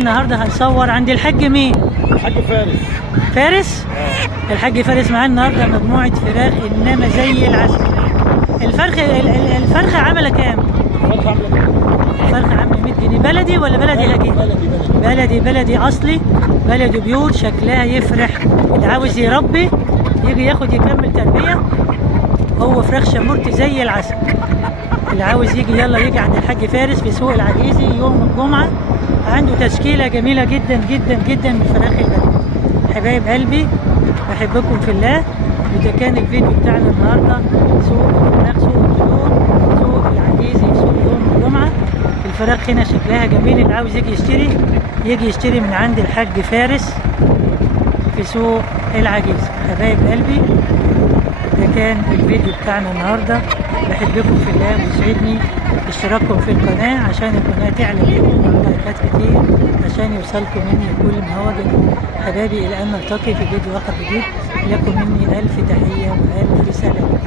النهارده هنصور عند الحاج مين؟ الحاج فارس. فارس؟ الحاج فارس معاه النهارده مجموعة فراخ انما زي العسل. الفرخة عاملة كام؟ الفرخة عاملة 100 جنيه. بلدي ولا بلدي هجين؟ بلدي اصلي، بلدي بيور، شكلها يفرح. اللي عاوز يربي يجي ياخد يكمل تربية. هو فراخ شمورتي زي العسل. اللي عاوز يجي يلا يجي عند الحاج فارس في سوق العجيزي يوم الجمعة. عنده تشكيلة جميلة جدا جدا جدا من فراخ البلد. حبايب قلبي بحبكم في الله. وده كان الفيديو بتاعنا النهارده، سوق الفراخ، سوق الطيور، سوق العجيزي في سوق يوم الجمعة. الفراخ هنا شكلها جميل. اللي عاوز يجي يشتري من عند الحاج فارس في سوق العجيزي. حبايب قلبي ده كان الفيديو بتاعنا النهارده. بحبكم في الله ويسعدني اشتراككم في القناة عشان القناة تعلى بيكم مع لايكات كتير عشان يوصلكم مني كل ما هو جديد. حبايبي إلى أن نلتقي في فيديو آخر جديد. لكم مني ألف تحية وألف سلام.